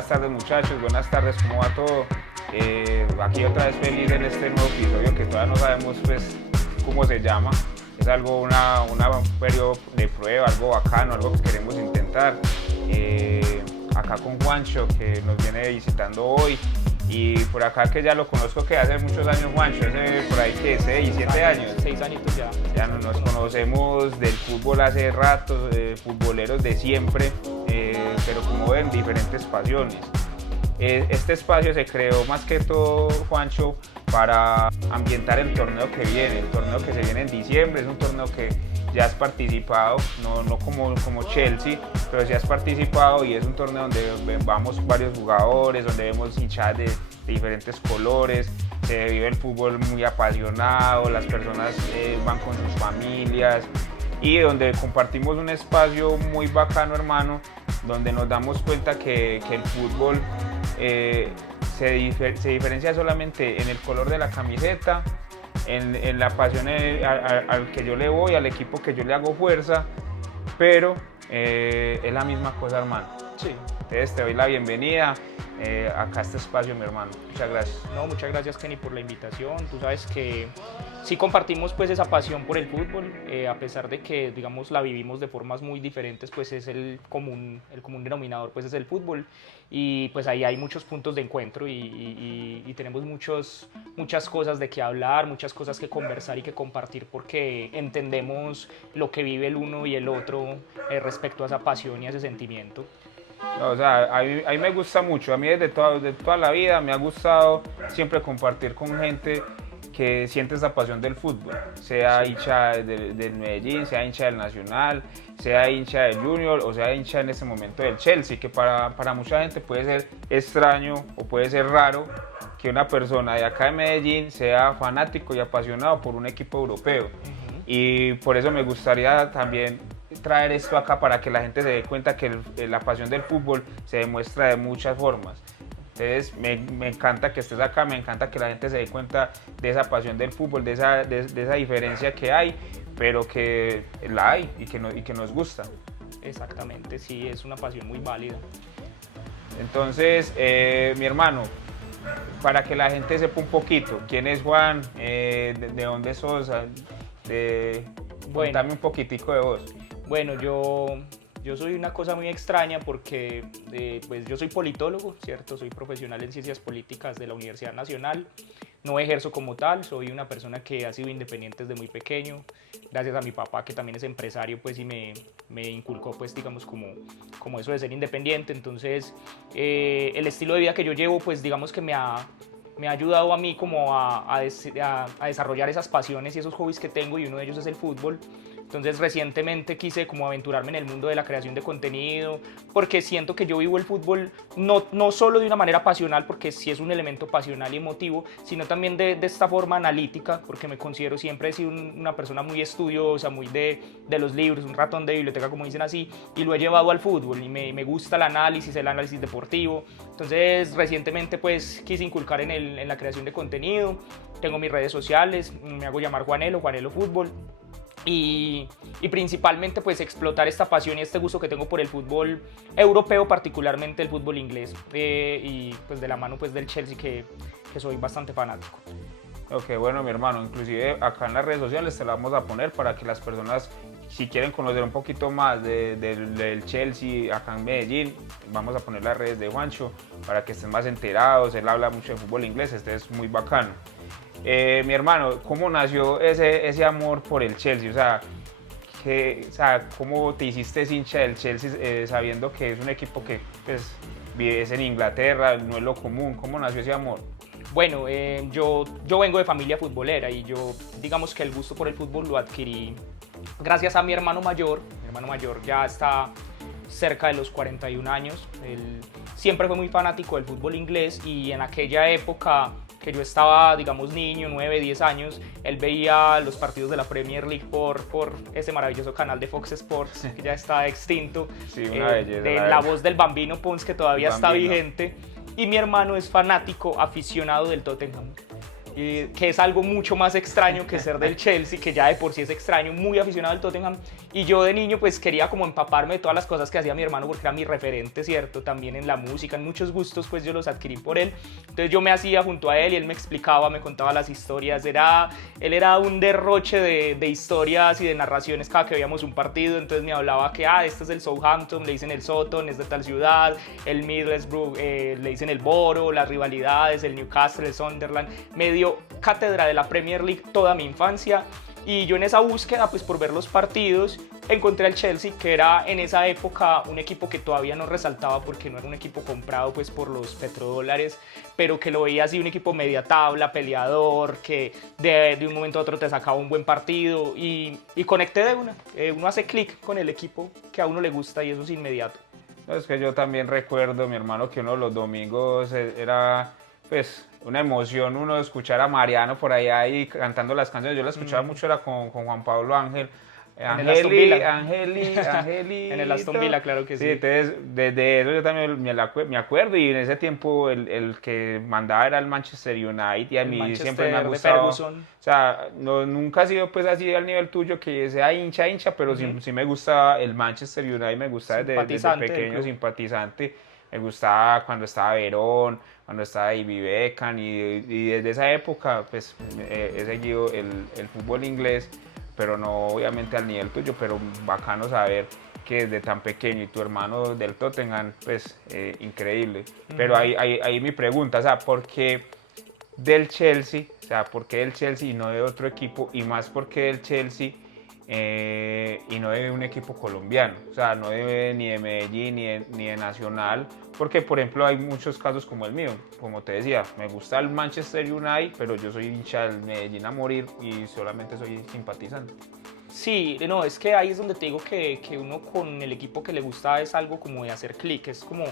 Buenas tardes muchachos, buenas tardes, ¿cómo va todo? Aquí otra vez feliz en este nuevo episodio que todavía no sabemos pues cómo se llama. Es algo, un periodo de prueba, algo bacano, algo que queremos intentar. Acá con Juancho que nos viene visitando hoy. Y por acá que ya lo conozco que hace muchos años Juancho, hace por ahí que 6, 7 años. 6 añitos ya. Ya nos conocemos del fútbol hace rato, futboleros de siempre, pero como ven, diferentes pasiones. Este espacio se creó más que todo, Juancho, para ambientar el torneo que viene, el torneo que se viene en diciembre. Es un torneo que ya has participado, no como Chelsea, pero sí has participado y es un torneo donde vamos varios jugadores, donde vemos hinchadas de diferentes colores, se vive el fútbol muy apasionado, las personas van con sus familias y donde compartimos un espacio muy bacano, hermano, donde nos damos cuenta que el fútbol se diferencia solamente en el color de la camiseta, en la pasión al que yo le voy, al equipo que yo le hago fuerza, pero es la misma cosa, hermano. Sí. Entonces te doy la bienvenida acá a este espacio, mi hermano. Muchas gracias. No, muchas gracias, Kenny, por la invitación. Tú sabes que sí compartimos pues esa pasión por el fútbol, a pesar de que, digamos, la vivimos de formas muy diferentes, pues es el común denominador, pues es el fútbol. Y pues ahí hay muchos puntos de encuentro y tenemos muchas cosas de qué hablar, muchas cosas que conversar y que compartir, porque entendemos lo que vive el uno y el otro respecto a esa pasión y a ese sentimiento. No, o sea, a mí me gusta mucho, a mí desde toda la vida me ha gustado siempre compartir con gente que siente esa pasión del fútbol, sea hincha del Medellín, sea hincha del Nacional, sea hincha del Junior o sea hincha en ese momento del Chelsea, que para mucha gente puede ser extraño o puede ser raro que una persona de acá de Medellín sea fanático y apasionado por un equipo europeo. Y por eso me gustaría también traer esto acá para que la gente se dé cuenta que la pasión del fútbol se demuestra de muchas formas. Entonces me encanta que estés acá, me encanta que la gente se dé cuenta de esa pasión del fútbol, de esa diferencia que hay, pero que la hay y que nos gusta. Exactamente, sí, es una pasión muy válida. Entonces, mi hermano, para que la gente sepa un poquito, ¿quién es Juan? ¿De dónde sos? Cuéntame un poquitico de vos. Bueno, yo soy una cosa muy extraña porque pues yo soy politólogo, ¿cierto? Soy profesional en ciencias políticas de la Universidad Nacional. No ejerzo como tal, soy una persona que ha sido independiente desde muy pequeño, gracias a mi papá que también es empresario, pues y me inculcó pues digamos como eso de ser independiente. Entonces el estilo de vida que yo llevo pues digamos que me ha ayudado a mí como a desarrollar esas pasiones y esos hobbies que tengo, y uno de ellos es el fútbol. Entonces recientemente quise como aventurarme en el mundo de la creación de contenido, porque siento que yo vivo el fútbol no solo de una manera pasional, porque sí es un elemento pasional y emotivo, sino también de esta forma analítica, porque me considero siempre he sido una persona muy estudiosa, muy de los libros, un ratón de biblioteca como dicen así, y lo he llevado al fútbol y me gusta el análisis deportivo. Entonces recientemente pues quise inculcar en la creación de contenido, tengo mis redes sociales, me hago llamar Juanelo Fútbol. Y principalmente pues explotar esta pasión y este gusto que tengo por el fútbol europeo, particularmente el fútbol inglés, y pues de la mano pues del Chelsea que soy bastante fanático. Ok, bueno, mi hermano, inclusive acá en las redes sociales te la vamos a poner para que las personas, si quieren conocer un poquito más del Chelsea acá en Medellín, vamos a poner las redes de Juancho para que estén más enterados. Él habla mucho de fútbol inglés, este es muy bacano. Mi hermano, ¿cómo nació ese amor por el Chelsea? O sea, ¿cómo te hiciste hincha del Chelsea sabiendo que es un equipo que pues, vives en Inglaterra, no es lo común? ¿Cómo nació ese amor? Bueno, yo vengo de familia futbolera y yo digamos que el gusto por el fútbol lo adquirí gracias a mi hermano mayor. Mi hermano mayor ya está cerca de los 41 años. Él siempre fue muy fanático del fútbol inglés y en aquella época que yo estaba, digamos, niño, 9, 10 años, él veía los partidos de la Premier League por ese maravilloso canal de Fox Sports, que ya está extinto, sí, una belleza, de la voz del Bambino Pons, que todavía está vigente, y mi hermano es fanático, aficionado del Tottenham. que es algo mucho más extraño que ser del Chelsea, que ya de por sí es extraño, muy aficionado al Tottenham, y yo de niño pues quería como empaparme de todas las cosas que hacía mi hermano porque era mi referente, ¿cierto? También en la música, en muchos gustos pues yo los adquirí por él, entonces yo me hacía junto a él y él me explicaba, me contaba las historias, él era un derroche de historias y de narraciones cada que veíamos un partido, entonces me hablaba que este es el Southampton, le dicen el Soton, es de tal ciudad, el Middlesbrough, le dicen el Boro, las rivalidades, el Newcastle, el Sunderland, me dio cátedra de la Premier League toda mi infancia y yo en esa búsqueda pues por ver los partidos encontré al Chelsea, que era en esa época un equipo que todavía no resaltaba porque no era un equipo comprado pues por los petrodólares, pero que lo veía así un equipo media tabla, peleador, que de un momento a otro te sacaba un buen partido y conecté de una. Uno hace clic con el equipo que a uno le gusta y eso es inmediato. No, es que yo también recuerdo, mi hermano, que uno de los domingos era pues una emoción uno escuchar a Mariano por allá ahí cantando las canciones. Yo la escuchaba mucho, era con Juan Pablo Ángel. Angeli. En el Aston Villa, claro que sí. Sí, entonces desde eso yo también me acuerdo, y en ese tiempo el que mandaba era el Manchester United y a mí siempre me ha gustado. O sea, nunca ha sido pues así al nivel tuyo que sea hincha, pero sí me gusta el Manchester United, me gusta desde pequeño, simpatizante. Me gustaba cuando estaba Verón, cuando estaba David Beckham y desde esa época pues he seguido el fútbol inglés, pero no obviamente al nivel tuyo, pero bacano saber que desde tan pequeño y tu hermano del Tottenham, pues increíble. Pero ahí mi pregunta, o sea, ¿por qué del Chelsea? O sea, ¿por qué del Chelsea y no de otro equipo? Y más, ¿por qué del Chelsea y no de un equipo colombiano? O sea, no ni de Medellín ni de Nacional, porque por ejemplo hay muchos casos como el mío, como te decía, me gusta el Manchester United, pero yo soy hincha del Medellín a morir y solamente soy simpatizante. Sí, no, es que ahí es donde te digo que uno con el equipo que le gusta es algo como de hacer clic, es como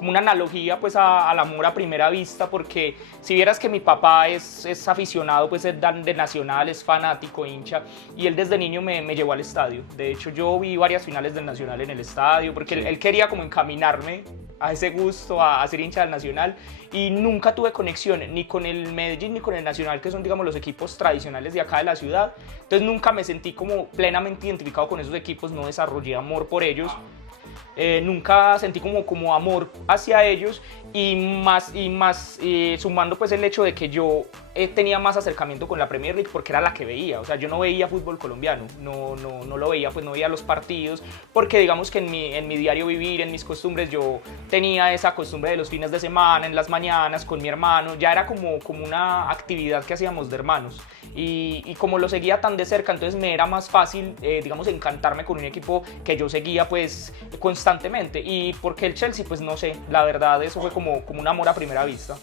una analogía pues al amor a primera vista, porque si vieras que mi papá es aficionado pues de Nacional, es fanático, hincha, y él desde niño me llevó al estadio. De hecho yo vi varias finales del Nacional en el estadio, porque él quería como encaminarme a ese gusto, a ser hincha del Nacional, y nunca tuve conexión ni con el Medellín ni con el Nacional, que son digamos los equipos tradicionales de acá de la ciudad, entonces nunca me sentí como plenamente identificado con esos equipos, no desarrollé amor por ellos. Nunca sentí como amor hacia ellos y más sumando pues el hecho de que yo tenía más acercamiento con la Premier League porque era la que veía, o sea, yo no veía fútbol colombiano, no lo veía, pues no veía los partidos, porque digamos que en mi diario vivir, en mis costumbres, yo tenía esa costumbre de los fines de semana, en las mañanas, con mi hermano, ya era como una actividad que hacíamos de hermanos. Y como lo seguía tan de cerca, entonces me era más fácil, digamos, encantarme con un equipo que yo seguía pues constantemente. Y porque el Chelsea, pues no sé, la verdad eso fue como un amor a primera vista.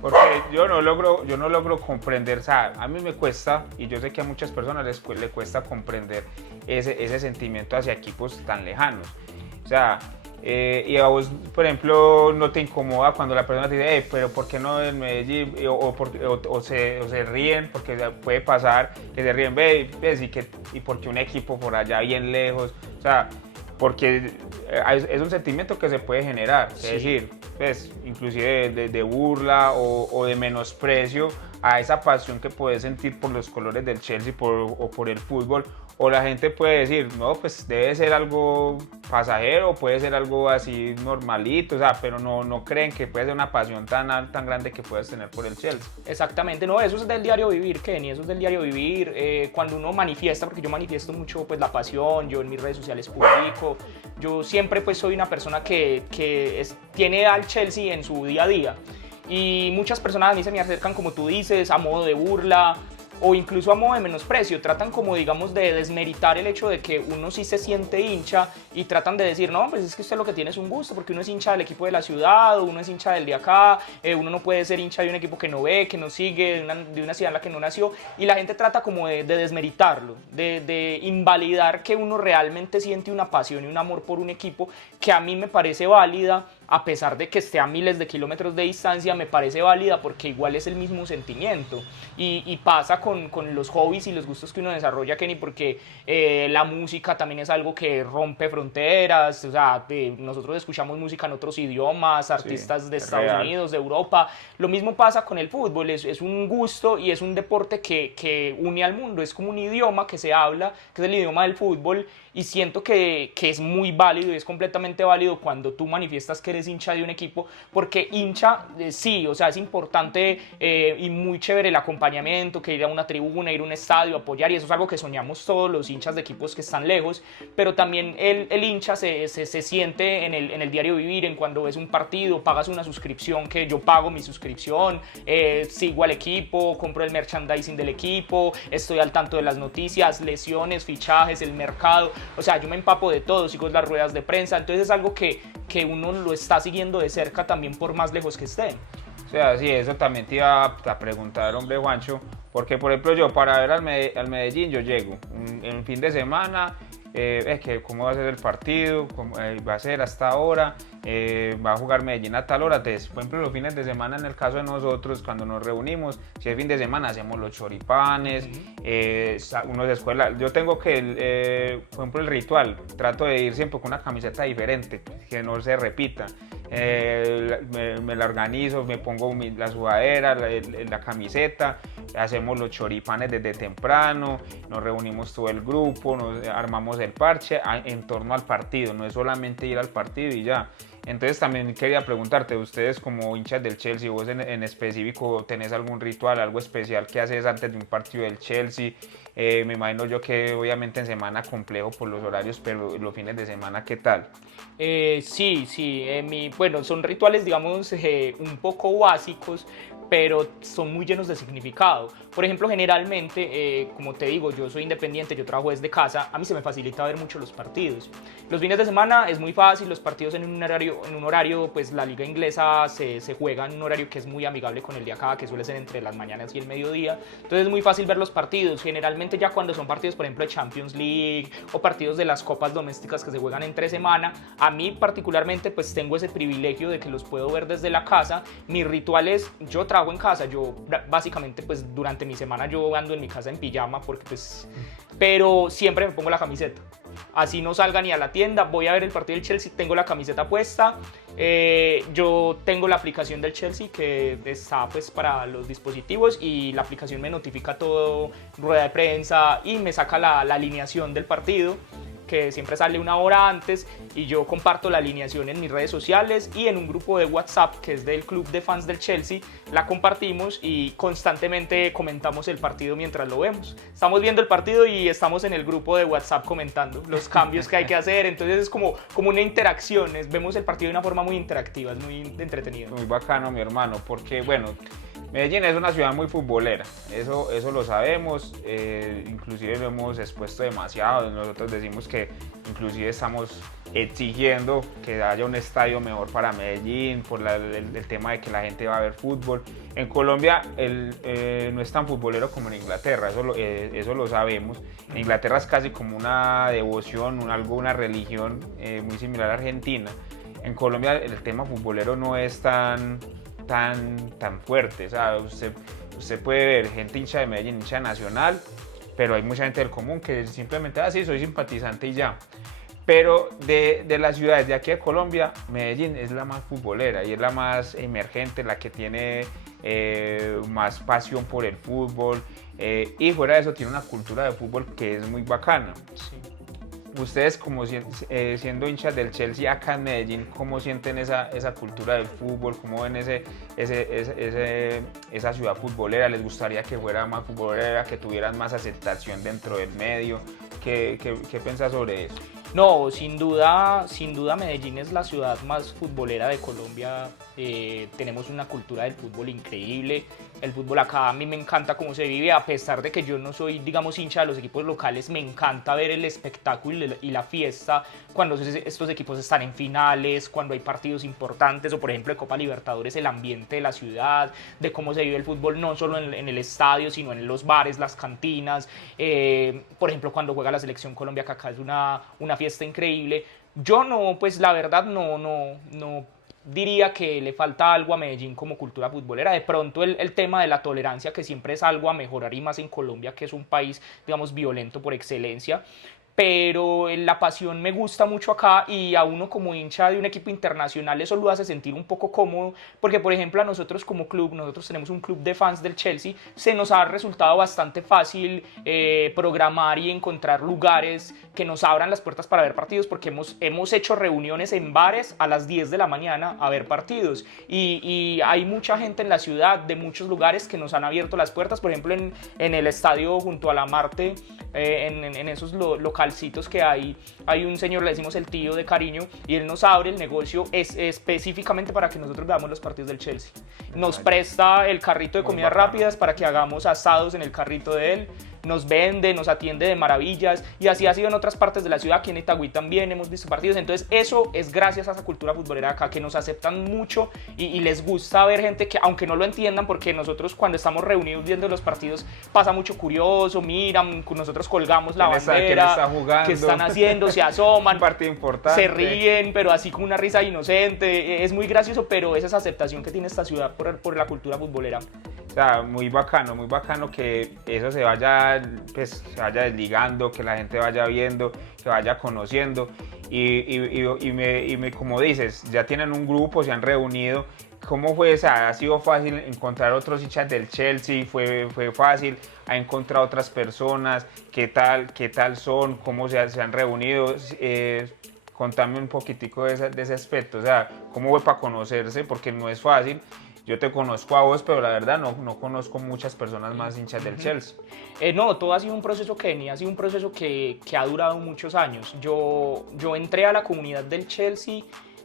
Porque yo no logro comprender, o sea, a mí me cuesta, y yo sé que a muchas personas les cuesta comprender ese sentimiento hacia equipos tan lejanos. O sea, y a vos, por ejemplo, no te incomoda cuando la persona te dice, pero ¿por qué no en Medellín? O se ríen, porque puede pasar que se ríen, ves, y porque un equipo por allá bien lejos, o sea, porque es un sentimiento que se puede generar, sí. Es decir, pues, inclusive de burla o de menosprecio a esa pasión que puedes sentir por los colores del Chelsea o por el fútbol. O la gente puede decir, no, pues debe ser algo pasajero, puede ser algo así normalito, o sea, pero no creen que puede ser una pasión tan grande que puedes tener por el Chelsea. Exactamente, no, eso es del diario vivir, Kenny, eso es del diario vivir. Cuando uno manifiesta, porque yo manifiesto mucho pues la pasión, yo en mis redes sociales publico, yo siempre pues soy una persona que tiene al Chelsea en su día a día. Y muchas personas a mí se me acercan, como tú dices, a modo de burla, o incluso a modo de menosprecio, tratan como digamos de desmeritar el hecho de que uno sí se siente hincha y tratan de decir, no, pues es que usted lo que tiene es un gusto, porque uno es hincha del equipo de la ciudad, o uno es hincha del de acá, uno no puede ser hincha de un equipo que no ve, que no sigue, de una ciudad en la que no nació, y la gente trata como de desmeritarlo, de invalidar que uno realmente siente una pasión y un amor por un equipo que a mí me parece válida, a pesar de que esté a miles de kilómetros de distancia, me parece válida porque igual es el mismo sentimiento. Y pasa con los hobbies y los gustos que uno desarrolla, Kenny, porque la música también es algo que rompe fronteras. O sea, nosotros escuchamos música en otros idiomas, artistas de Estados Unidos, de Europa. Lo mismo pasa con el fútbol, es un gusto y es un deporte que une al mundo, es como un idioma que se habla, que es el idioma del fútbol, y siento que es muy válido y es completamente válido cuando tú manifiestas que eres hincha de un equipo, porque hincha, sí, o sea, es importante y muy chévere el acompañamiento, que ir a una tribuna, ir a un estadio, apoyar, y eso es algo que soñamos todos los hinchas de equipos que están lejos, pero también el hincha se siente en el diario vivir, en cuando ves un partido, pagas una suscripción, que yo pago mi suscripción, sigo al equipo, compro el merchandising del equipo, estoy al tanto de las noticias, lesiones, fichajes, el mercado. O sea, yo me empapo de todo, sigo las ruedas de prensa, entonces es algo que uno lo está siguiendo de cerca también por más lejos que esté. O sea, sí, eso también te iba a preguntar, hombre Juancho, porque por ejemplo yo para ver al Medellín yo llego en un fin de semana, que cómo va a ser el partido, cómo, va a ser hasta ahora, va a jugar Medellín a tal hora. Entonces, por ejemplo, los fines de semana, en el caso de nosotros, cuando nos reunimos, si es fin de semana, hacemos los choripanes, uno de escuela. Yo tengo que, por ejemplo, el ritual, trato de ir siempre con una camiseta diferente, que no se repita. Me la organizo, me pongo la sudadera, la camiseta, hacemos los choripanes desde temprano, nos reunimos todo el grupo, nos armamos el parche en torno al partido, no es solamente ir al partido y ya. Entonces también quería preguntarte, ustedes como hinchas del Chelsea, vos en específico, ¿tenés algún ritual, algo especial que haces antes de un partido del Chelsea? Me imagino yo que obviamente en semana complejo por los horarios, pero los fines de semana, ¿qué tal? Sí, bueno, son rituales, digamos, un poco básicos, pero son muy llenos de significado. Por ejemplo, generalmente, como te digo, yo soy independiente, yo trabajo desde casa, a mí se me facilita ver mucho los partidos. Los fines de semana es muy fácil, los partidos en un horario, pues la liga inglesa se juega en un horario que es muy amigable con el de acá, que suele ser entre las mañanas y el mediodía. Entonces es muy fácil ver los partidos. Generalmente ya cuando son partidos, por ejemplo, de Champions League o partidos de las copas domésticas que se juegan entre semana, a mí particularmente pues tengo ese privilegio de que los puedo ver desde la casa. Mis rituales, yo trabajo en casa, yo básicamente pues durante mi semana yo ando en mi casa en pijama porque pues, pero siempre me pongo la camiseta. Así no salga ni a la tienda, voy a ver el partido del Chelsea, tengo la camiseta puesta. Yo tengo la aplicación del Chelsea que está pues para los dispositivos y la aplicación me notifica todo, rueda de prensa, y me saca la alineación del partido, que siempre sale una hora antes, y yo comparto la alineación en mis redes sociales y en un grupo de WhatsApp que es del club de fans del Chelsea, la compartimos y constantemente comentamos el partido mientras lo vemos. Estamos viendo el partido y estamos en el grupo de WhatsApp comentando los cambios que hay que hacer, entonces es como una interacción, vemos el partido de una forma muy interactiva, es muy entretenido. Muy bacano, mi hermano, porque bueno, Medellín es una ciudad muy futbolera, eso lo sabemos, inclusive lo hemos expuesto demasiado. Nosotros decimos que inclusive estamos exigiendo que haya un estadio mejor para Medellín por el tema de que la gente va a ver fútbol. En Colombia no es tan futbolero como en Inglaterra, eso lo sabemos. En Inglaterra es casi como una devoción, una religión muy similar a Argentina. En Colombia el tema futbolero no es tan fuerte. O sea, usted puede ver gente hincha de Medellín, hincha de Nacional, pero hay mucha gente del común que simplemente, sí, soy simpatizante y ya. Pero de las ciudades de aquí de Colombia, Medellín es la más futbolera y es la más emergente, la que tiene más pasión por el fútbol, y fuera de eso tiene una cultura de fútbol que es muy bacana. Sí. Ustedes como siendo hinchas del Chelsea acá en Medellín, ¿cómo sienten esa cultura del fútbol? ¿Cómo ven esa ciudad futbolera? ¿Les gustaría que fuera más futbolera, que tuvieran más aceptación dentro del medio? ¿Qué piensas sobre eso? No, sin duda Medellín es la ciudad más futbolera de Colombia. Tenemos una cultura del fútbol increíble. El fútbol acá a mí me encanta cómo se vive, a pesar de que yo no soy, digamos, hincha de los equipos locales. Me encanta ver el espectáculo y la fiesta cuando estos equipos están en finales, cuando hay partidos importantes, o por ejemplo de Copa Libertadores, el ambiente de la ciudad, de cómo se vive el fútbol no solo en el estadio, sino en los bares, las cantinas. Por ejemplo, cuando juega la Selección Colombia, que acá es una fiesta increíble. Yo no, pues la verdad no diría que le falta algo a Medellín como cultura futbolera. De pronto el tema de la tolerancia, que siempre es algo a mejorar, y más en Colombia, que es un país, digamos, violento por excelencia. Pero la pasión me gusta mucho acá, y a uno como hincha de un equipo internacional eso lo hace sentir un poco cómodo, porque por ejemplo a nosotros como club, nosotros tenemos un club de fans del Chelsea, se nos ha resultado bastante fácil programar y encontrar lugares que nos abran las puertas para ver partidos, porque hemos hecho reuniones en bares a las 10 de la mañana a ver partidos, y hay mucha gente en la ciudad de muchos lugares que nos han abierto las puertas. Por ejemplo en el estadio junto a la Marte, en esos localcitos que hay un señor, le decimos el tío de cariño, y él nos abre el negocio específicamente para que nosotros veamos los partidos del Chelsea. Nos presta el carrito de comidas rápidas para que hagamos asados en el carrito de él, nos vende, nos atiende de maravillas, y así ha sido en otras partes de la ciudad. Aquí en Itagüí también hemos visto partidos. Entonces eso es gracias a esa cultura futbolera de acá, que nos aceptan mucho y les gusta ver gente que, aunque no lo entiendan, porque nosotros cuando estamos reunidos viendo los partidos pasa mucho curioso, miran, nosotros colgamos la bandera, que están haciendo, se asoman, un partido importante, se ríen, pero así con una risa inocente. Es muy gracioso, pero esa es aceptación que tiene esta ciudad por la cultura futbolera. O sea, muy bacano que eso se vaya desligando, que la gente vaya viendo, que vaya conociendo, y como dices, ya tienen un grupo, se han reunido. ¿Cómo fue? O sea, ¿ha sido fácil encontrar otros hinchas del Chelsea? ¿Fue fácil? ¿Ha encontrado otras personas? ¿Qué tal son? ¿Cómo se han reunido? Contame un poquitico de ese aspecto. O sea, ¿cómo fue para conocerse? Porque no es fácil. Yo te conozco a vos, pero la verdad no conozco muchas personas más hinchas del Chelsea. No, todo ha sido un proceso, Kenny, ha sido un proceso que ha durado muchos años. Yo entré a la comunidad del Chelsea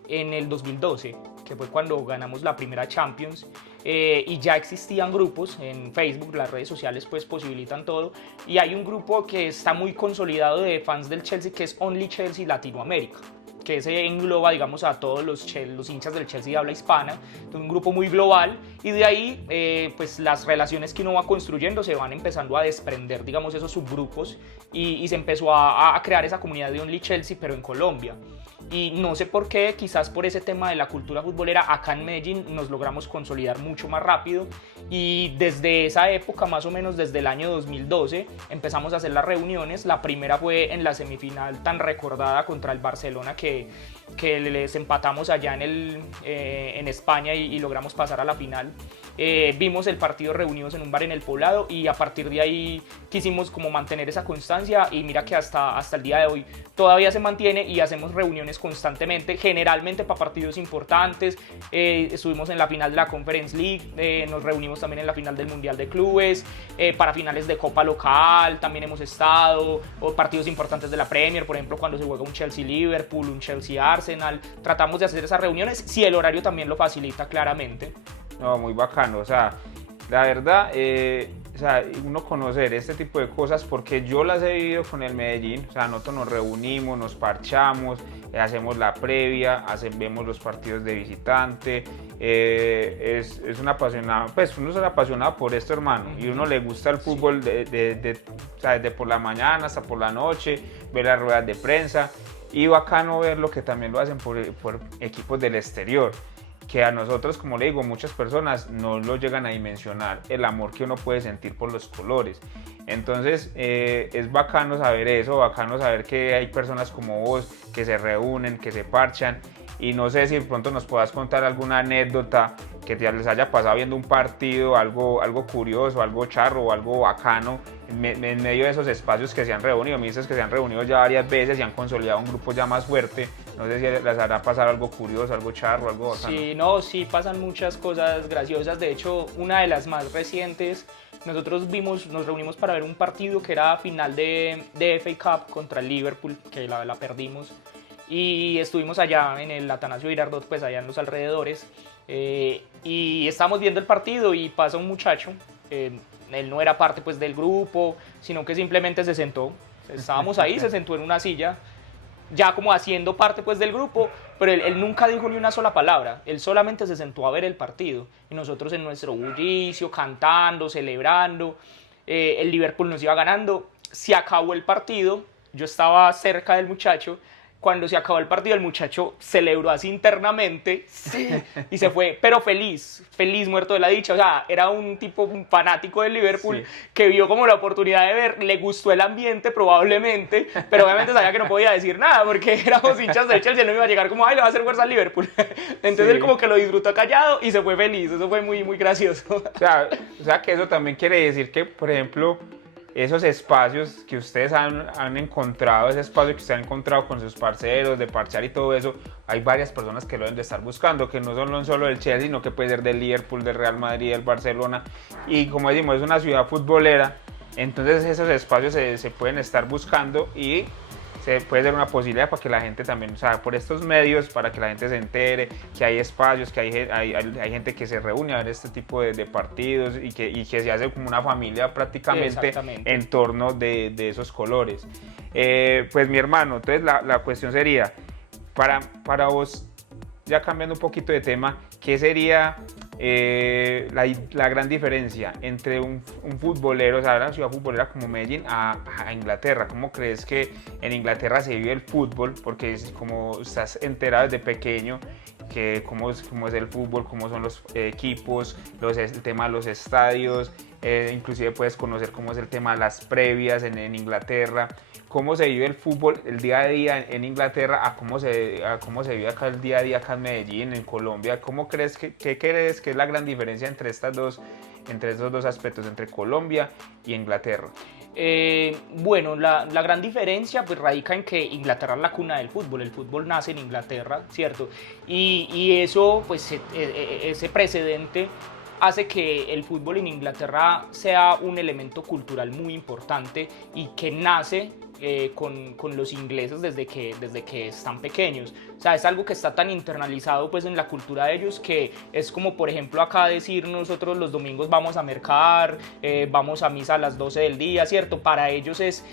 en el 2012, que fue cuando ganamos la primera Champions, y ya existían grupos en Facebook, las redes sociales pues posibilitan todo, y hay un grupo que está muy consolidado de fans del Chelsea, que es Only Chelsea Latinoamérica, que se engloba, digamos, a todos los hinchas del Chelsea de habla hispana. Entonces, un grupo muy global, y de ahí pues las relaciones que uno va construyendo se van empezando a desprender, digamos, esos subgrupos, y se empezó a crear esa comunidad de Only Chelsea, pero en Colombia. Y no sé por qué, quizás por ese tema de la cultura futbolera, acá en Medellín nos logramos consolidar mucho más rápido, y desde esa época, más o menos desde el año 2012, empezamos a hacer las reuniones. La primera fue en la semifinal tan recordada contra el Barcelona, que les empatamos allá en España, y logramos pasar a la final. Vimos el partido reunidos en un bar en el Poblado, y a partir de ahí quisimos como mantener esa constancia, y mira que hasta el día de hoy todavía se mantiene, y hacemos reuniones constantemente, generalmente para partidos importantes. Estuvimos en la final de la Conference League, nos reunimos también en la final del Mundial de Clubes, para finales de Copa local también hemos estado, o partidos importantes de la Premier, por ejemplo cuando se juega un Chelsea-Liverpool, un Chelsea-Arsenal. Tratamos de hacer esas reuniones si el horario también lo facilita, claramente. No, muy bacano. O sea, la verdad, o sea, uno conocer este tipo de cosas, porque yo las he vivido con el Medellín. O sea, nosotros nos reunimos, nos parchamos, hacemos la previa, vemos los partidos de visitante. Es un apasionado, pues uno es apasionado por esto, hermano, y uno le gusta el fútbol o sea, desde por la mañana hasta por la noche, ver las ruedas de prensa, y bacano ver lo que también lo hacen por equipos del exterior, que a nosotros, como le digo, muchas personas no lo llegan a dimensionar, el amor que uno puede sentir por los colores. Entonces es bacano saber eso, bacano saber que hay personas como vos que se reúnen, que se parchan. Y no sé si de pronto nos puedas contar alguna anécdota que les haya pasado viendo un partido, algo curioso, algo charro o algo bacano en medio de esos espacios que se han reunido. Me dices que se han reunido ya varias veces y han consolidado un grupo ya más fuerte. No sé si les hará pasar algo curioso, algo charro, algo bacano. Sí, pasan muchas cosas graciosas. De hecho, una de las más recientes, nosotros nos reunimos para ver un partido que era final de FA Cup contra el Liverpool, que la perdimos. Y estuvimos allá en el Atanasio Girardot, pues allá en los alrededores, y estábamos viendo el partido, y pasa un muchacho, él no era parte pues del grupo, sino que simplemente se sentó. Estábamos ahí, se sentó en una silla, ya como haciendo parte pues del grupo, pero él nunca dijo ni una sola palabra, él solamente se sentó a ver el partido, y nosotros en nuestro bullicio, cantando, celebrando. El Liverpool nos iba ganando, se acabó el partido, yo estaba cerca del muchacho, cuando se acabó el partido el muchacho celebró así internamente y se fue, pero feliz, muerto de la dicha. O sea, era un tipo un fanático del Liverpool que vio como la oportunidad de ver, le gustó el ambiente probablemente, pero obviamente sabía que no podía decir nada porque éramos hinchas del Chelsea, no iba a llegar como, ay, le va a hacer fuerza al Liverpool. Entonces él como que lo disfrutó callado y se fue feliz. Eso fue muy, muy gracioso. O sea que eso también quiere decir que, por ejemplo, esos espacios que ustedes han encontrado, ese espacio que ustedes han encontrado con sus parceros, de parchar y todo eso, hay varias personas que lo deben de estar buscando, que no son solo del Chelsea, sino que puede ser del Liverpool, del Real Madrid, del Barcelona. Y como decimos, es una ciudad futbolera, entonces esos espacios se pueden estar buscando y se puede ser una posibilidad para que la gente también, o sea, por estos medios, para que la gente se entere que hay espacios, que hay gente que se reúne a ver este tipo de partidos y que se hace como una familia prácticamente en torno de esos colores. Pues mi hermano, entonces la cuestión sería, para vos, ya cambiando un poquito de tema, ¿qué sería la gran diferencia entre un futbolero, o sea, una ciudad futbolera como Medellín a Inglaterra? ¿Cómo crees que en Inglaterra se vive el fútbol? Porque es como estás enterado desde pequeño que cómo es el fútbol, cómo son los equipos, el tema de los estadios, inclusive puedes conocer cómo es el tema de las previas en Inglaterra. ¿Cómo se vive el fútbol el día a día en Inglaterra a cómo se vive acá el día a día acá en Medellín, en Colombia? ¿Qué crees que es la gran diferencia entre estos dos aspectos, entre Colombia y Inglaterra? Bueno, la gran diferencia pues radica en que Inglaterra es la cuna del fútbol, el fútbol nace en Inglaterra, ¿cierto? Y eso, pues ese precedente hace que el fútbol en Inglaterra sea un elemento cultural muy importante y que nace con los ingleses desde que están pequeños. O sea, es algo que está tan internalizado pues en la cultura de ellos que es como, por ejemplo, acá decir nosotros los domingos vamos a mercar, vamos a misa a las 12 del día, ¿cierto? Para ellos es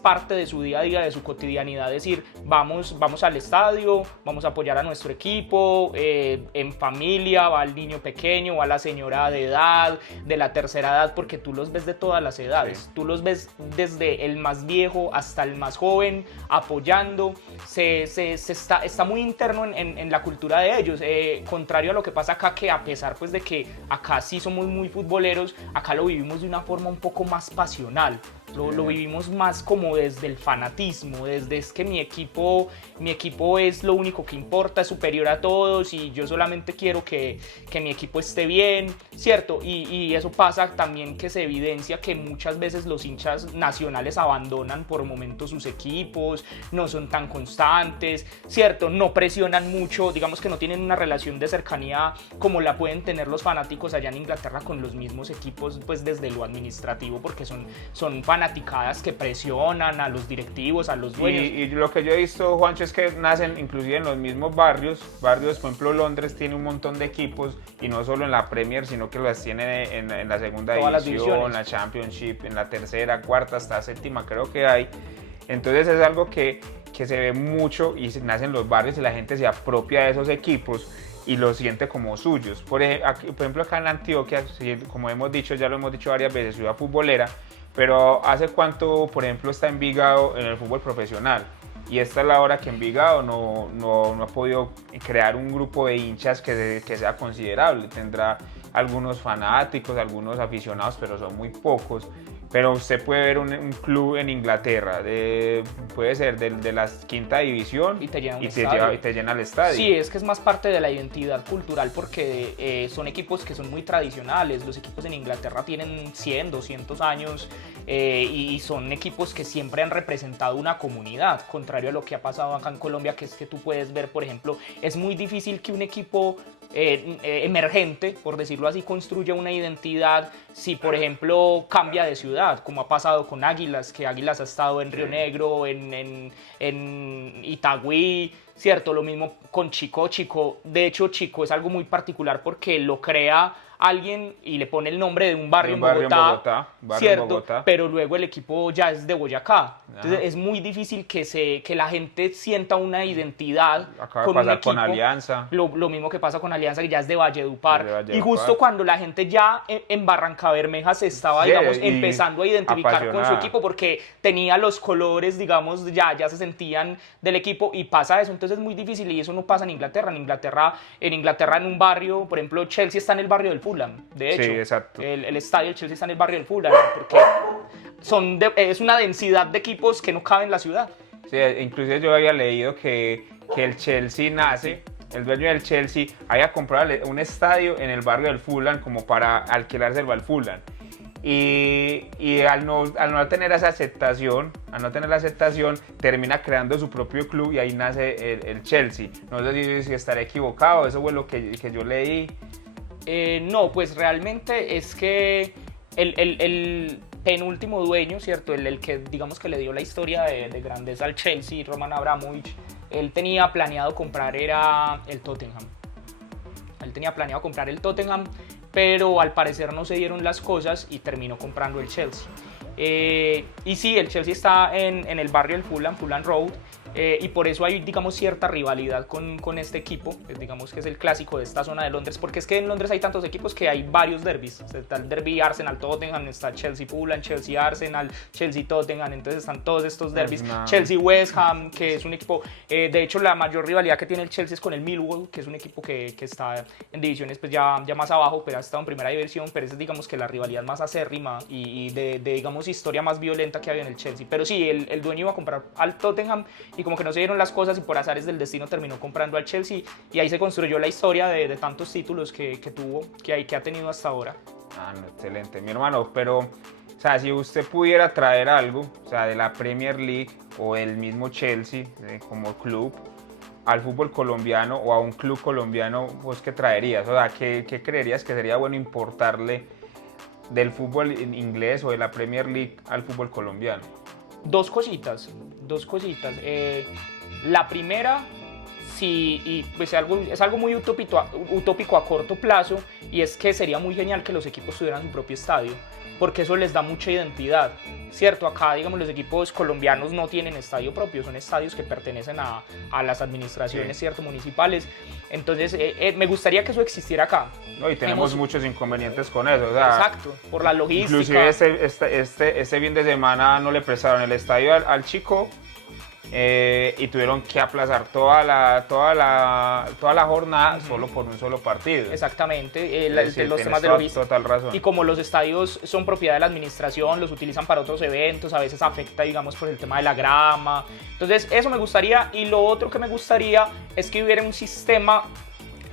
parte de su día a día, de su cotidianidad, decir vamos al estadio, vamos a apoyar a nuestro equipo, en familia, va el niño pequeño, va la señora de edad, de la tercera edad, porque tú los ves de todas las edades, sí. Tú los ves desde el más viejo hasta el más joven, apoyando, está muy interno en la cultura de ellos, contrario a lo que pasa acá, que a pesar pues de que acá sí somos muy futboleros, acá lo vivimos de una forma un poco más pasional. Lo vivimos más como desde el fanatismo, desde es que mi equipo es lo único que importa, es superior a todos y yo solamente quiero que mi equipo esté bien, ¿cierto? Y eso pasa también, que se evidencia que muchas veces los hinchas nacionales abandonan por momentos sus equipos, no son tan constantes, ¿cierto? No presionan mucho, digamos que no tienen una relación de cercanía como la pueden tener los fanáticos allá en Inglaterra con los mismos equipos, pues desde lo administrativo, porque son fanaticadas que presionan a los directivos, a los dueños. Y lo que yo he visto, Juancho, es que nacen inclusive en los mismos barrios, por ejemplo Londres tiene un montón de equipos y no solo en la Premier, sino que las tiene en la segunda división, en la Championship, en la tercera, cuarta, hasta séptima creo que hay. Entonces es algo que se ve mucho y nacen los barrios y la gente se apropia de esos equipos y los siente como suyos. Por ejemplo acá en Antioquia, como hemos dicho, ya lo hemos dicho varias veces, ciudad futbolera, pero ¿hace cuánto, por ejemplo, está Envigado en el fútbol profesional? Y esta es la hora que Envigado no ha podido crear un grupo de hinchas que sea considerable. Tendrá algunos fanáticos, algunos aficionados, pero son muy pocos. Pero usted puede ver un club en Inglaterra, puede ser de la quinta división y te llena el estadio. Sí, es que es más parte de la identidad cultural porque son equipos que son muy tradicionales. Los equipos en Inglaterra tienen 100, 200 años y son equipos que siempre han representado una comunidad, contrario a lo que ha pasado acá en Colombia, que es que tú puedes ver, por ejemplo, es muy difícil que un equipo emergente, por decirlo así, construya una identidad si, por ejemplo, cambia de ciudad, como ha pasado con Águilas, que Águilas ha estado en Río Negro, en Itagüí, ¿cierto? Lo mismo con Chico. De hecho, Chico es algo muy particular porque lo crea alguien y le pone el nombre de un barrio, barrio en Bogotá, barrio ¿cierto? en Bogotá. Pero luego el equipo ya es de Boyacá. Entonces es muy difícil que la gente sienta una identidad Acaba con de un pasar equipo. con Alianza. Lo mismo que pasa con Alianza, que ya es de Valledupar. De Valledupar. Y justo cuando la gente ya en Barrancabermeja se estaba, Sí, digamos, y empezando a identificar con su apasionada. equipo porque tenía los colores, digamos, ya se sentían del equipo y pasa eso. Entonces es muy difícil y eso no pasa en Inglaterra. En Inglaterra en un barrio, por ejemplo, Chelsea está en el barrio del Fulham, de hecho. Sí, exacto. El estadio del Chelsea está en el barrio del Fulham porque es una densidad de equipos que no cabe en la ciudad. Sí, inclusive yo había leído que el Chelsea nace, el dueño del Chelsea había comprado un estadio en el barrio del Fulham como para alquilárselo al Fulham. Y al no tener esa aceptación, termina creando su propio club y ahí nace el Chelsea. No sé si estaré equivocado, eso fue lo que yo leí. No, pues realmente es que el penúltimo dueño, ¿cierto? El que digamos que le dio la historia de grandeza al Chelsea, Roman Abramovich, él tenía planeado comprar era el Tottenham. Él tenía planeado comprar el Tottenham, pero al parecer no se dieron las cosas y terminó comprando el Chelsea. Y sí, el Chelsea está en el barrio del Fulham Road, y por eso hay, digamos, cierta rivalidad con este equipo, digamos que es el clásico de esta zona de Londres, porque es que en Londres hay tantos equipos que hay varios derbis. Está el derby Arsenal-Tottenham, está Chelsea-Fulham, Chelsea-Arsenal, Chelsea-Tottenham, entonces están todos estos derbis. Chelsea-West Ham, que es un equipo, de hecho la mayor rivalidad que tiene el Chelsea es con el Millwall, que es un equipo que está en divisiones pues ya más abajo, pero ha estado en primera división, pero esa es, digamos, que la rivalidad más acérrima y de digamos, historia más violenta que había en el Chelsea. Pero sí, el dueño iba a comprar al Tottenham y como que no se dieron las cosas y por azares del destino terminó comprando al Chelsea y ahí se construyó la historia de tantos títulos que tuvo, que ha tenido hasta ahora. Ah, no, excelente, mi hermano, pero, o sea, si usted pudiera traer algo, o sea, de la Premier League o el mismo Chelsea como club al fútbol colombiano o a un club colombiano, ¿vos qué traerías? O sea, ¿qué creerías que sería bueno importarle del fútbol inglés o de la Premier League al fútbol colombiano? Dos cositas. La primera, sí, y pues es algo muy utópico a corto plazo, y es que sería muy genial que los equipos tuvieran su propio estadio, porque eso les da mucha identidad, ¿cierto? Acá, digamos, los equipos colombianos no tienen estadio propio, son estadios que pertenecen a las administraciones, ¿cierto?, municipales. Entonces, me gustaría que eso existiera acá. No, y tenemos muchos inconvenientes con eso. O sea, exacto, por la logística. Inclusive este fin de semana no le prestaron el estadio al Chico y tuvieron que aplazar toda la jornada solo por un solo partido. Exactamente, los temas de logística. Total razón. Y como los estadios son propiedad de la administración, los utilizan para otros eventos, a veces afecta, digamos, por el tema de la grama. Entonces, eso me gustaría. Y lo otro que me gustaría es que hubiera un sistema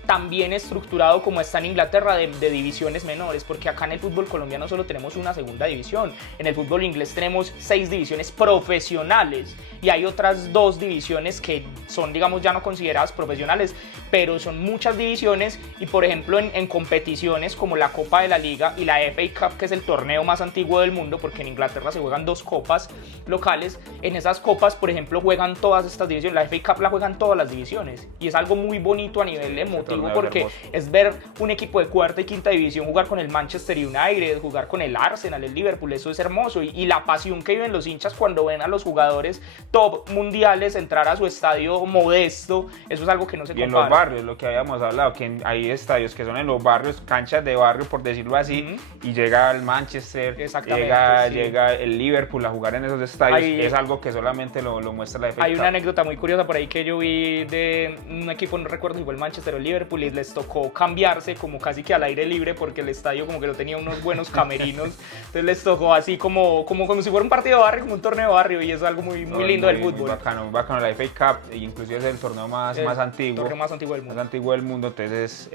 también estructurado como está en Inglaterra de divisiones menores, porque acá en el fútbol colombiano solo tenemos una segunda división. En el fútbol inglés tenemos 6 divisiones profesionales y hay otras 2 divisiones que son, digamos, ya no consideradas profesionales, pero son muchas divisiones. Y por ejemplo en competiciones como la Copa de la Liga y la FA Cup, que es el torneo más antiguo del mundo, porque en Inglaterra se juegan 2 copas locales, en esas copas, por ejemplo, juegan todas estas divisiones. La FA Cup la juegan todas las divisiones y es algo muy bonito a nivel emotivo, porque es ver un equipo de cuarta y quinta división jugar con el Manchester United, jugar con el Arsenal, el Liverpool. Eso es hermoso, y la pasión que viven los hinchas cuando ven a los jugadores top mundiales entrar a su estadio modesto, eso es algo que no se compara. Y en los barrios, lo que habíamos hablado, que hay estadios que son en los barrios, canchas de barrio, por decirlo así, y llega el Manchester, llega el Liverpool a jugar en esos estadios. Es algo que solamente lo muestra la FA Cup. Hay una anécdota muy curiosa por ahí que yo vi de un equipo, no recuerdo si fue el Manchester o el Liverpool, y les tocó cambiarse como casi que al aire libre, porque el estadio como que no tenía unos buenos camerinos. Entonces les tocó así como si fuera un partido de barrio, como un torneo de barrio, y es algo muy lindo del fútbol. Muy bacano la FA Cup, inclusive es el torneo más antiguo. El torneo más antiguo del mundo. Más antiguo del mundo, entonces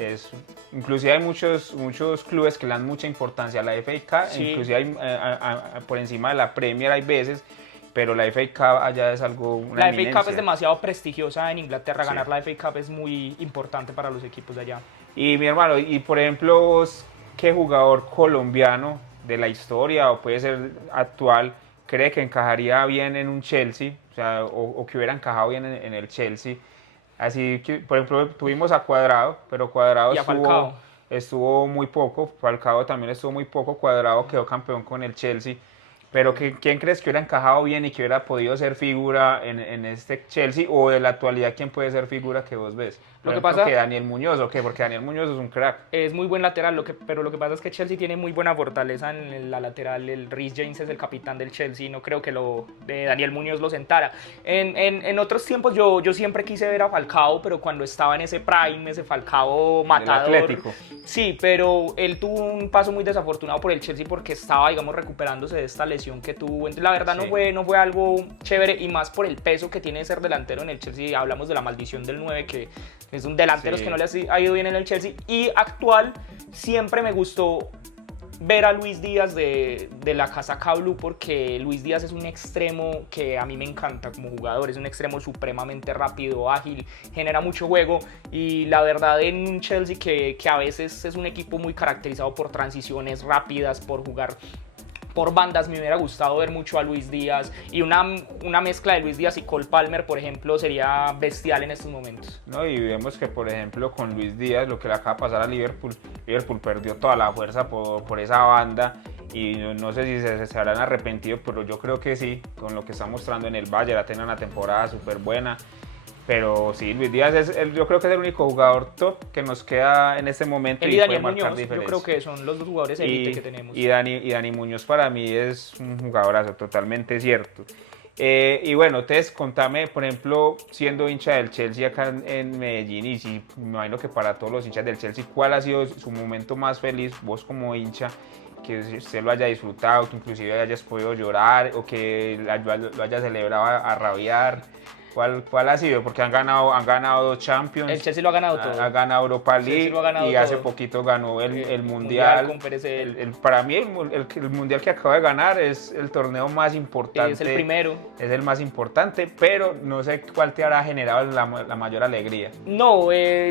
inclusive hay muchos clubes que le dan mucha importancia a la FA Cup, sí. Inclusive hay, por encima de la Premier hay veces, pero la FA Cup allá es algo, una eminencia. FA Cup es demasiado prestigiosa en Inglaterra, sí. Ganar la FA Cup es muy importante para los equipos de allá. Y mi hermano, y por ejemplo, vos, ¿qué jugador colombiano de la historia o puede ser actual cree que encajaría bien en un Chelsea, o sea, o que hubiera encajado bien en el Chelsea? Así que, por ejemplo, tuvimos a Cuadrado, pero Cuadrado y a Falcao. estuvo muy poco, Falcao también estuvo muy poco, Cuadrado quedó campeón con el Chelsea. Pero ¿quién crees que hubiera encajado bien y que hubiera podido ser figura en este Chelsea? O de la actualidad, ¿quién puede ser figura que vos ves? Por Lo que ejemplo, pasa que Daniel Muñoz, ¿o qué? Porque Daniel Muñoz es un crack. es muy buen lateral, pero lo que pasa es que Chelsea tiene muy buena fortaleza en la lateral. El Reece James es el capitán del Chelsea, no creo que Daniel Muñoz lo sentara. En otros tiempos yo siempre quise ver a Falcao, pero cuando estaba en ese prime, ese Falcao matador. El Atlético. Sí, pero él tuvo un paso muy desafortunado por el Chelsea porque estaba, digamos, recuperándose de esta lesión que tuvo. Entonces, la verdad Sí. no fue algo chévere, y más por el peso que tiene ser delantero en el Chelsea. Hablamos de la maldición del 9, que es un delantero Sí. que no le ha ido bien en el Chelsea. Y actual, siempre me gustó ver a Luis Díaz de la Casaca Blue, porque Luis Díaz es un extremo que a mí me encanta como jugador. Es un extremo supremamente rápido, ágil, genera mucho juego, y la verdad en un Chelsea que a veces es un equipo muy caracterizado por transiciones rápidas, por jugar por bandas, me hubiera gustado ver mucho a Luis Díaz, y una mezcla de Luis Díaz y Cole Palmer, por ejemplo, sería bestial en estos momentos. No, y vemos que, por ejemplo, con Luis Díaz, lo que le acaba de pasar a Liverpool perdió toda la fuerza por esa banda, y no sé si se habrán arrepentido, pero yo creo que sí, con lo que está mostrando en el Bayern. Ha tenido una temporada súper buena. Pero sí, Luis Díaz yo creo que es el único jugador top que nos queda en este momento. Él y puede Daniel marcar Muñoz, yo diferencia. creo que son los dos jugadores élite que tenemos. Y Dani Muñoz para mí es un jugadorazo, totalmente cierto. Y bueno, entonces contame, por ejemplo, siendo hincha del Chelsea acá en Medellín, y sí, me imagino que para todos los hinchas del Chelsea, ¿cuál ha sido su momento más feliz, vos como hincha, que usted lo haya disfrutado, que inclusive hayas podido llorar, o que lo haya celebrado a rabiar? ¿Cuál ha sido? Porque han ganado 2 Champions. El Chelsea lo ha ganado todo. Ha ganado Europa League, y hace todo. Poquito ganó el Mundial. Con Pérez. Para mí el Mundial que acaba de ganar es el torneo más importante. Es el primero. Es el más importante, pero no sé cuál te habrá generado la mayor alegría. No,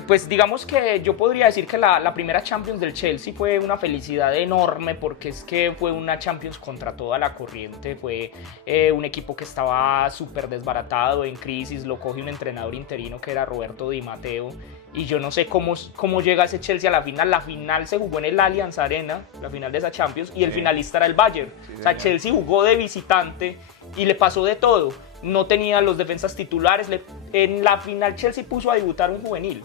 pues digamos que yo podría decir que la primera Champions del Chelsea fue una felicidad enorme, porque es que fue una Champions contra toda la corriente. Fue un equipo que estaba súper desbaratado, en crisis. Lo coge un entrenador interino que era Roberto Di Matteo, y yo no sé cómo llega ese Chelsea a la final. La final se jugó en el Allianz Arena, la final de esa Champions, y el finalista era el Bayern. Sí, o sea, Chelsea jugó de visitante y le pasó de todo. No tenía los defensas titulares. En la final Chelsea puso a debutar un juvenil.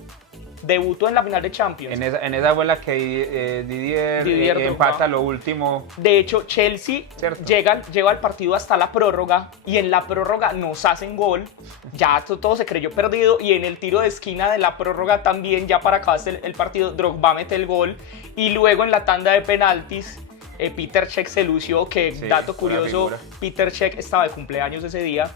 Debutó en la final de Champions. En esa fue la que Didier empata lo último. De hecho, Chelsea lleva el partido hasta la prórroga, y en la prórroga nos hacen gol. Ya todo se creyó perdido, y en el tiro de esquina de la prórroga también, ya para acabar el partido, Drogba mete el gol. Y luego en la tanda de penaltis, Peter Cech se lució, que sí, dato curioso, Peter Cech estaba de cumpleaños ese día,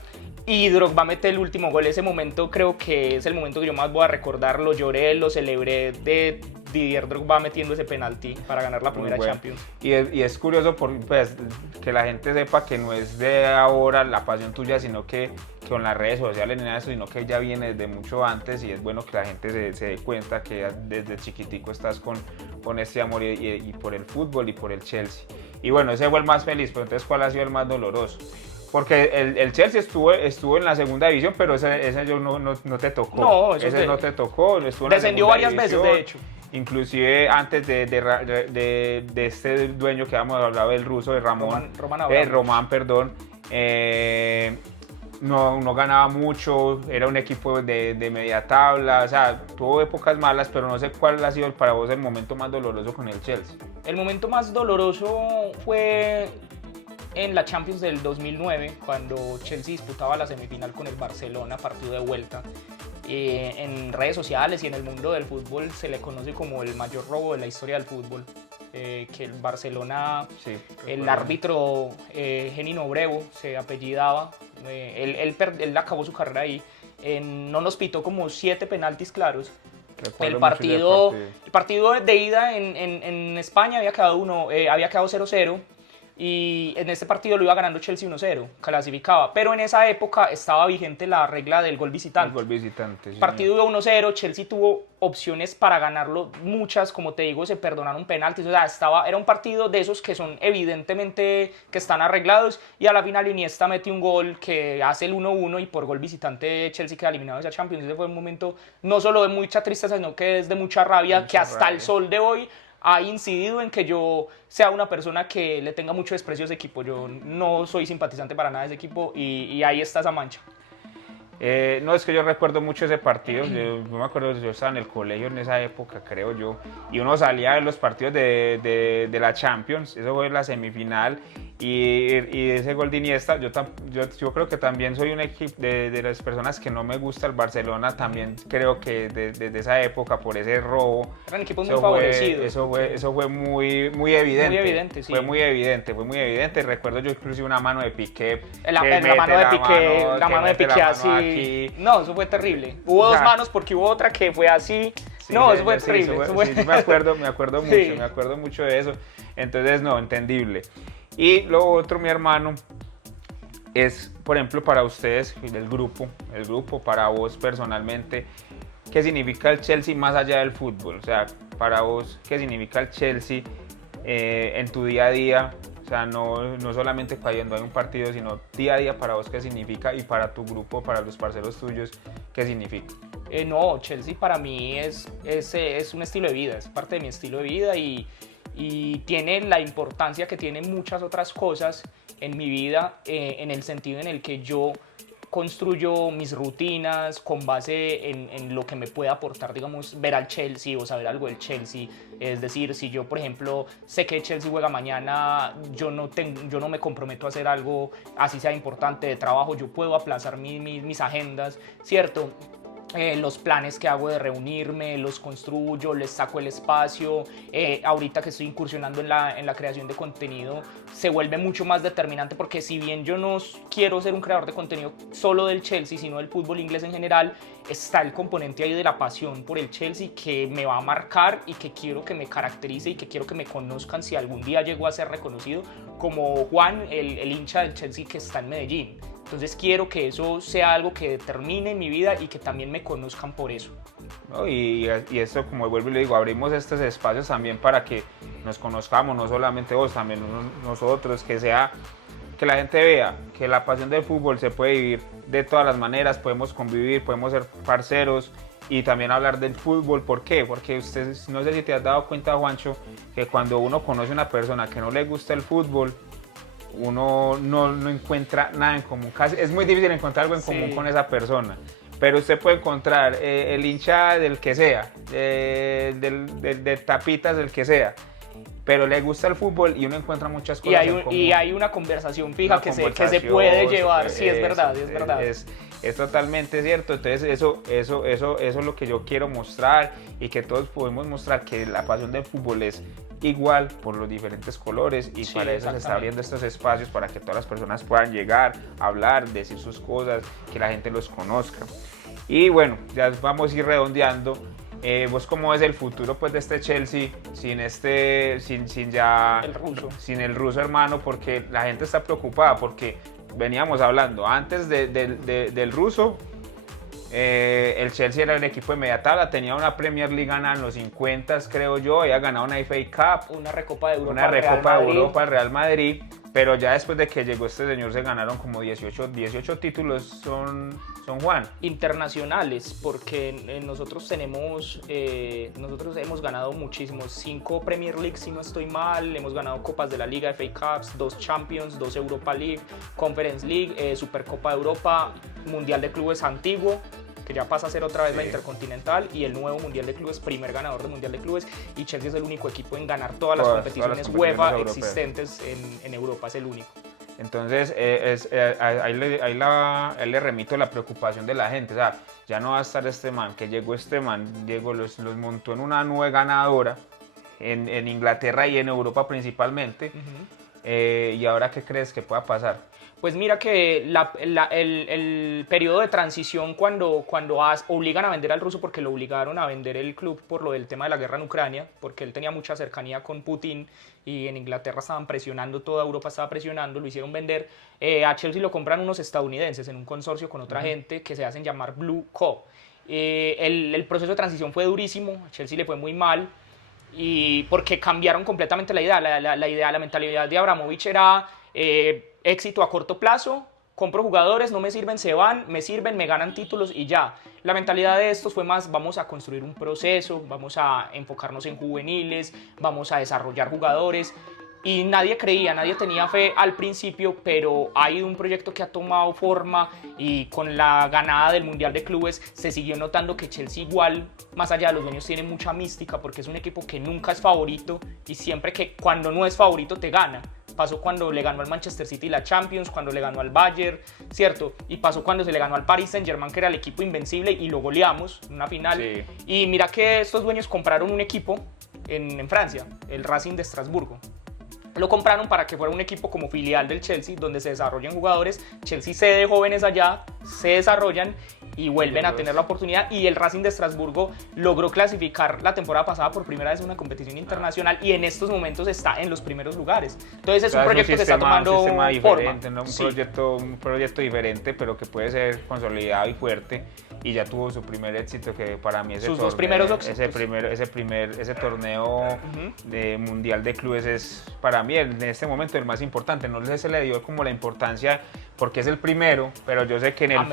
y Drogba mete el último gol. Ese momento creo que es el momento que yo más voy a recordar. Lo lloré, lo celebré, de Didier Drogba metiendo ese penalti para ganar la primera Champions. Y es curioso pues, que la gente sepa que no es de ahora la pasión tuya, sino que con las redes sociales ni nada de eso, sino que ya viene desde mucho antes, y es bueno que la gente se dé cuenta que desde chiquitico estás con este amor y por el fútbol y por el Chelsea. Y bueno, ese fue el más feliz, pero entonces, ¿cuál ha sido el más doloroso? Porque el Chelsea estuvo en la segunda división, pero ese no te tocó. No, ese no te tocó. Descendió varias veces, de hecho. Inclusive antes de este dueño que habíamos hablado, del ruso, de Román, perdón, no ganaba mucho, era un equipo de media tabla, o sea, tuvo épocas malas, pero no sé cuál ha sido para vos el momento más doloroso con el Chelsea. El momento más doloroso fue en la Champions del 2009, cuando Chelsea disputaba la semifinal con el Barcelona, partido de vuelta. En redes sociales y en el mundo del fútbol se le conoce como el mayor robo de la historia del fútbol. Que el Barcelona, sí, el árbitro Geni Nobrevo se apellidaba, él acabó su carrera ahí, no nos pitó como 7 penaltis claros. El partido de ida en España había quedado 0-0. y en este partido lo iba ganando Chelsea 1-0, clasificaba, pero en esa época estaba vigente la regla del gol visitante. El gol visitante, sí, El partido iba 1-0, Chelsea tuvo opciones para ganarlo, muchas, como te digo, se perdonaron penaltis, o sea, era un partido de esos que son evidentemente que están arreglados, y a la final Iniesta mete un gol que hace el 1-1 y por gol visitante Chelsea queda eliminado de esa Champions. Ese fue un momento no solo de mucha tristeza, sino que es de mucha rabia, que hasta el sol de hoy ha incidido en que yo sea una persona que le tenga mucho desprecio a ese equipo. Yo no soy simpatizante para nada de ese equipo y ahí está esa mancha. No, es que yo recuerdo mucho ese partido. Yo me acuerdo, yo estaba en el colegio en esa época, creo yo, y uno salía de los partidos de la Champions. Eso fue la semifinal, y ese gol de Iniesta, yo creo que también soy un equipo de las personas que no me gusta el Barcelona. También creo que desde esa época, por ese robo, eran equipos muy favorecidos. Eso fue muy evidente. Muy evidente, sí. Fue muy evidente. Recuerdo yo inclusive una mano de Piqué. La mano de Piqué así. Aquí. No, eso fue terrible. Hubo dos manos, porque hubo otra que fue así. Sí, no, eso fue terrible. Sí, me acuerdo mucho de eso. Entonces, no, entendible. Y lo otro, mi hermano, es, por ejemplo, para ustedes, el grupo, para vos personalmente, ¿qué significa el Chelsea más allá del fútbol? O sea, para vos, ¿qué significa el Chelsea en tu día a día? O sea, no solamente cuando hay un partido, sino día a día para vos, ¿qué significa? Y para tu grupo, para los parceros tuyos, ¿qué significa? No, Chelsea para mí es un estilo de vida, es parte de mi estilo de vida, y tiene la importancia que tienen muchas otras cosas en mi vida, en el sentido en el que yo construyo mis rutinas con base en lo que me puede aportar, digamos, ver al Chelsea o saber algo del Chelsea. Es decir, si yo, por ejemplo, sé que Chelsea juega mañana, yo no me comprometo a hacer algo, así sea importante, de trabajo. Yo puedo aplazar mis agendas, ¿cierto? Los planes que hago de reunirme, los construyo, les saco el espacio. Ahorita que estoy incursionando en la creación de contenido, se vuelve mucho más determinante, porque si bien yo no quiero ser un creador de contenido solo del Chelsea, sino del fútbol inglés en general, está el componente ahí de la pasión por el Chelsea que me va a marcar y que quiero que me caracterice y que quiero que me conozcan si algún día llego a ser reconocido como Juan, el hincha del Chelsea que está en Medellín. Entonces quiero que eso sea algo que determine mi vida y que también me conozcan por eso. ¿No? Y esto, como vuelvo y le digo, abrimos estos espacios también para que nos conozcamos, no solamente vos, también nosotros, que la gente vea que la pasión del fútbol se puede vivir de todas las maneras, podemos convivir, podemos ser parceros y también hablar del fútbol. ¿Por qué? Porque ustedes, no sé si te has dado cuenta, Juancho, que cuando uno conoce a una persona que no le gusta el fútbol, uno no encuentra nada en común. Es muy difícil encontrar algo en común con esa persona, pero usted puede encontrar el hincha del que sea, de tapitas del que sea, pero le gusta el fútbol y uno encuentra muchas cosas en común. Y hay una conversación fija que se puede llevar. Sí, es verdad. Es totalmente cierto. Entonces eso es lo que yo quiero mostrar, y que todos podemos mostrar que la pasión del fútbol es igual por los diferentes colores, y para eso se está abriendo estos espacios para que todas las personas puedan llegar, hablar, decir sus cosas, que la gente los conozca. Y bueno, ya vamos a ir redondeando. ¿Vos cómo ves el futuro, pues, de este Chelsea sin el ruso, hermano? Porque la gente está preocupada, porque veníamos hablando antes del ruso. El Chelsea era el equipo de media tabla, tenía una Premier League ganada en los 50, creo yo, había ganado una FA Cup, una Recopa de Europa, al Real Madrid, pero ya después de que llegó este señor se ganaron como 18 títulos, son Juan. Internacionales, porque nosotros hemos ganado muchísimos, 5 Premier League si no estoy mal, hemos ganado Copas de la Liga, FA Cups, 2 Champions, 2 Europa League, Conference League, Supercopa de Europa, Mundial de Clubes antiguo, que ya pasa a ser otra vez la Intercontinental, y el nuevo Mundial de Clubes, primer ganador del Mundial de Clubes, y Chelsea es el único equipo en ganar todas las competiciones UEFA europeas existentes en Europa, es el único. Entonces, ahí le remito la preocupación de la gente. O sea, ya no va a estar este man, los montó en una nube ganadora en Inglaterra y en Europa principalmente. Y ahora, ¿qué crees que pueda pasar? Pues mira que el periodo de transición cuando obligan a vender al ruso, porque lo obligaron a vender el club por lo del tema de la guerra en Ucrania, porque él tenía mucha cercanía con Putin y en Inglaterra estaban presionando, toda Europa estaba presionando, lo hicieron vender. A Chelsea lo compran unos estadounidenses en un consorcio con otra gente que se hacen llamar Blue Co. El proceso de transición fue durísimo, a Chelsea le fue muy mal, y porque cambiaron completamente la idea. La mentalidad de Abramovich era éxito a corto plazo, compro jugadores, no me sirven, se van, me sirven, me ganan títulos y ya. La mentalidad de estos fue más, vamos a construir un proceso, vamos a enfocarnos en juveniles, vamos a desarrollar jugadores. Y nadie creía, nadie tenía fe al principio, pero hay un proyecto que ha tomado forma, y con la ganada del Mundial de Clubes se siguió notando que Chelsea, igual, más allá de los dueños, tiene mucha mística, porque es un equipo que nunca es favorito y siempre que cuando no es favorito te gana. Pasó cuando le ganó al Manchester City la Champions, cuando le ganó al Bayern, ¿cierto? Y pasó cuando se le ganó al Paris Saint-Germain, que era el equipo invencible, y lo goleamos en una final. Sí. Y mira que estos dueños compraron un equipo en Francia, el Racing de Estrasburgo. Lo compraron para que fuera un equipo como filial del Chelsea, donde se desarrollen jugadores. Chelsea cede jóvenes allá, se desarrollan y vuelven a tener la oportunidad. Y el Racing de Estrasburgo logró clasificar la temporada pasada por primera vez en una competición internacional, y en estos momentos está en los primeros lugares. Entonces es un proyecto que está tomando forma. ¿No? Un proyecto diferente, pero que puede ser consolidado y fuerte. Y ya tuvo su primer éxito, que para mí ese torneo de Mundial de Clubes es para mí en este momento el más importante. No se le dio como la importancia porque es el primero, pero yo sé que en el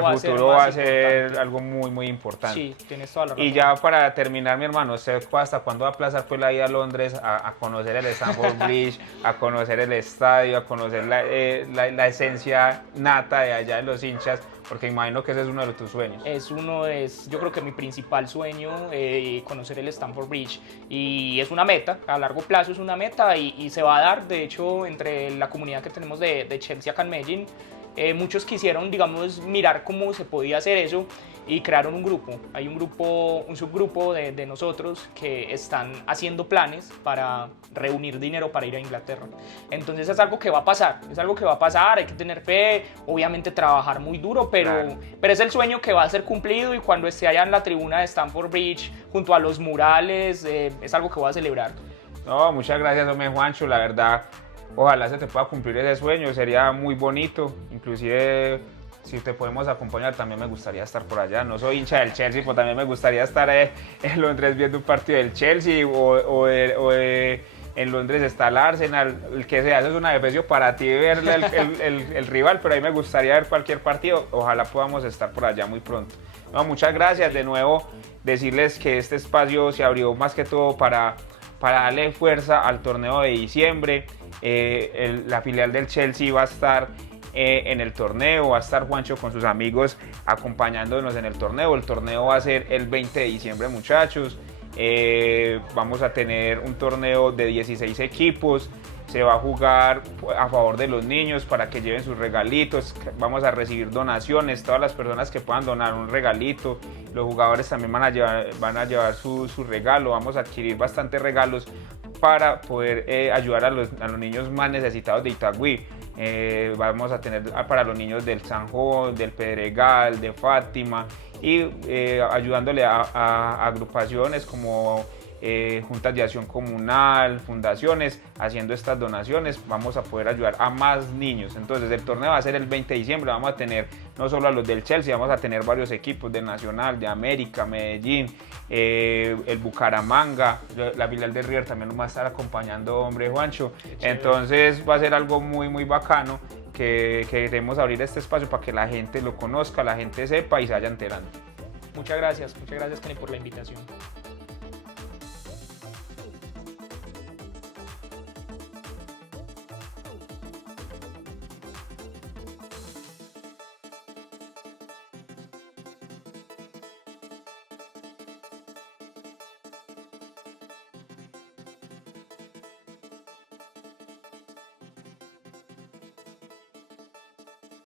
futuro va a ser algo muy, muy importante. Sí, tienes toda la razón. Y ya para terminar, mi hermano, ¿usted hasta cuándo va a aplazar pues la ida a Londres a conocer el Stamford Bridge, a conocer el estadio, a conocer la esencia nata de allá de los hinchas? Porque imagino que ese es uno de tus sueños. Yo creo que mi principal sueño, conocer el Stamford Bridge. Y es una meta, a largo plazo es una meta, y se va a dar. De hecho, entre la comunidad que tenemos de Chelsea acá en Medellín, muchos quisieron, digamos, mirar cómo se podía hacer eso, y crearon un grupo. Hay un subgrupo de nosotros que están haciendo planes para reunir dinero para ir a Inglaterra. Entonces es algo que va a pasar, hay que tener fe, obviamente trabajar muy duro, pero es el sueño que va a ser cumplido, y cuando esté allá en la tribuna de Stamford Bridge, junto a los murales, es algo que voy a celebrar. No, muchas gracias, hombre Juancho, la verdad, ojalá se te pueda cumplir ese sueño, sería muy bonito, inclusive si te podemos acompañar también me gustaría estar por allá. No soy hincha del Chelsea, pero también me gustaría estar en Londres viendo un partido del Chelsea, o en Londres está el Arsenal, el que sea. Eso es una defensa para ti ver el rival, pero a mí me gustaría ver cualquier partido. Ojalá podamos estar por allá muy pronto. No, muchas gracias. De nuevo, decirles que este espacio se abrió más que todo para darle fuerza al torneo de diciembre. La filial del Chelsea va a estar en el torneo, va a estar Juancho con sus amigos acompañándonos en el torneo. El torneo va a ser el 20 de diciembre, muchachos. Vamos a tener un torneo de 16 equipos. Se va a jugar a favor de los niños para que lleven sus regalitos. Vamos a recibir donaciones, todas las personas que puedan donar un regalito. Los jugadores también van a llevar su regalo. Vamos a adquirir bastantes regalos para poder ayudar a los niños más necesitados de Itagüí. Vamos a tener para los niños del Sanjón, del Pedregal, de Fátima, y ayudándole a agrupaciones como juntas de acción comunal, fundaciones, haciendo estas donaciones. Vamos a poder ayudar a más niños. Entonces el torneo va a ser el 20 de diciembre, vamos a tener no solo a los del Chelsea, vamos a tener varios equipos del Nacional, de América, Medellín, el Bucaramanga, la filial de River también nos va a estar acompañando, hombre Juancho. Entonces va a ser algo muy muy bacano, que queremos abrir este espacio para que la gente lo conozca, la gente sepa y se vaya enterando. Muchas gracias Kenny, por la invitación.